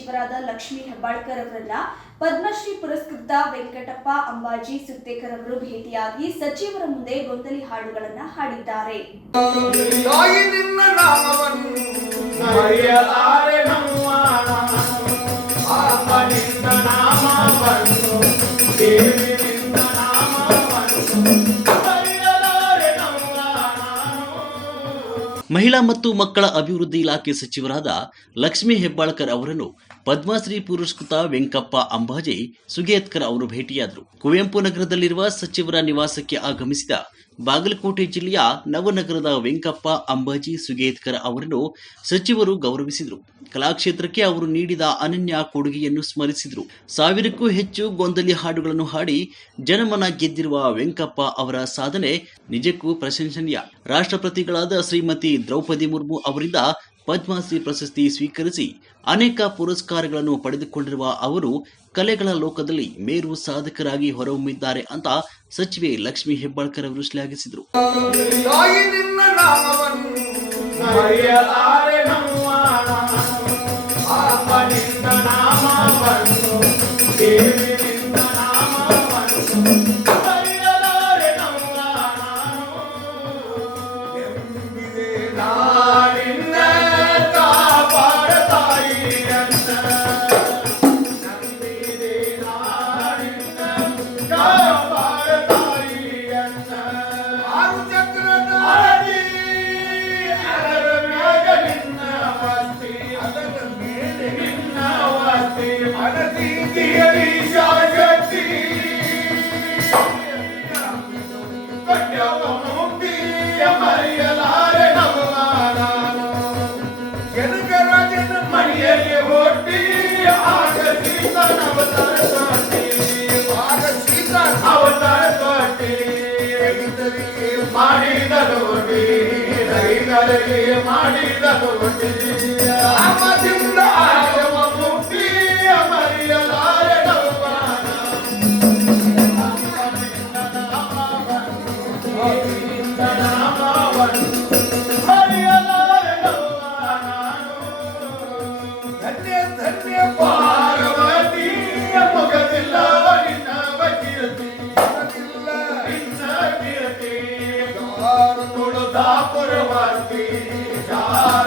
ಸಚಿವರಾದ ಲಕ್ಷ್ಮೀ ಹೆಬ್ಬಾಳ್ಕರ್ ಅವರನ್ನ ಪದ್ಮಶ್ರೀ ಪುರಸ್ಕೃತ ವೆಂಕಟಪ್ಪ ಅಂಬಾಜಿ ಸುತ್ತೇಕರ್ ಅವರು ಭೇಟಿಯಾಗಿ ಸಚಿವರ ಮುಂದೆ ಗೊಂದಲಿ ಹಾಡುಗಳನ್ನ ಹಾಡಿದ್ದಾರೆ. Thank ನಿನ್ನ ಮಹಿಳಾ ಮತ್ತು ಮಕ್ಕಳ ಅಭಿವೃದ್ಧಿ ಇಲಾಖೆ ಸಚಿವರಾದ ಲಕ್ಷ್ಮೀ ಹೆಬ್ಬಾಳ್ಕರ್ ಅವರನ್ನು ಪದ್ಮಶ್ರೀ ಪುರಸ್ಕೃತ ವೆಂಕಪ್ಪ ಅಂಬಾಜಿ ಸುಗೇತ್ಕರ್ ಅವರು ಭೇಟಿಯಾದರು. ಕುವೆಂಪು ನಗರದಲ್ಲಿರುವ ಸಚಿವರ ನಿವಾಸಕ್ಕೆ ಆಗಮಿಸಿದ ಬಾಗಲಕೋಟೆ ಜಿಲ್ಲೆಯ ನವನಗರದ ವೆಂಕಪ್ಪ ಅಂಬಾಜಿ ಸುಗೇತ್ಕರ್ ಅವರನ್ನು ಸಚಿವರು ಗೌರವಿಸಿದರು. ಕಲಾಕ್ಷೇತ್ರಕ್ಕೆ ಅವರು ನೀಡಿದ ಅನನ್ಯ ಕೊಡುಗೆಯನ್ನು ಸ್ಮರಿಸಿದರು. ಸಾವಿರಕ್ಕೂ ಹೆಚ್ಚು ಗೊಂದಲಿ ಹಾಡುಗಳನ್ನು ಹಾಡಿ ಜನಮನ ಗೆದ್ದಿರುವ ವೆಂಕಪ್ಪ ಅವರ ಸಾಧನೆ ನಿಜಕ್ಕೂ ಪ್ರಶಂಸನೀಯ. ರಾಷ್ಟ್ರಪತಿಗಳಾದ ಶ್ರೀಮತಿ ದ್ರೌಪದಿ ಮುರ್ಮು ಅವರಿಂದ ಪದ್ಮಶ್ರೀ ಪ್ರಶಸ್ತಿ ಸ್ವೀಕರಿಸಿ ಅನೇಕ ಪುರಸ್ಕಾರಗಳನ್ನು ಪಡೆದುಕೊಂಡಿರುವ ಅವರು ಕಲೆಗಳ ಲೋಕದಲ್ಲಿ ಮೇರು ಸಾಧಕರಾಗಿ ಹೊರಹೊಮ್ಮಿದ್ದಾರೆ ಅಂತ ಸಚಿವೆ ಲಕ್ಷ್ಮೀ ಹೆಬ್ಬಾಳ್ಕರ್ ಅವರು ಶ್ಲಾಘಿಸಿದರು. ರೈತರಿಗೆ ಮಾಡಿದ ನೋಡಿ ನಾಮದಿಂದ ಆಯವ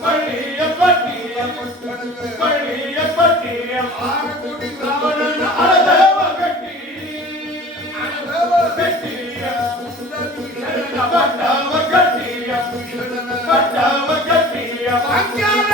பட்டி பட்டி பட்டி பட்டி பட்டி Sanjay!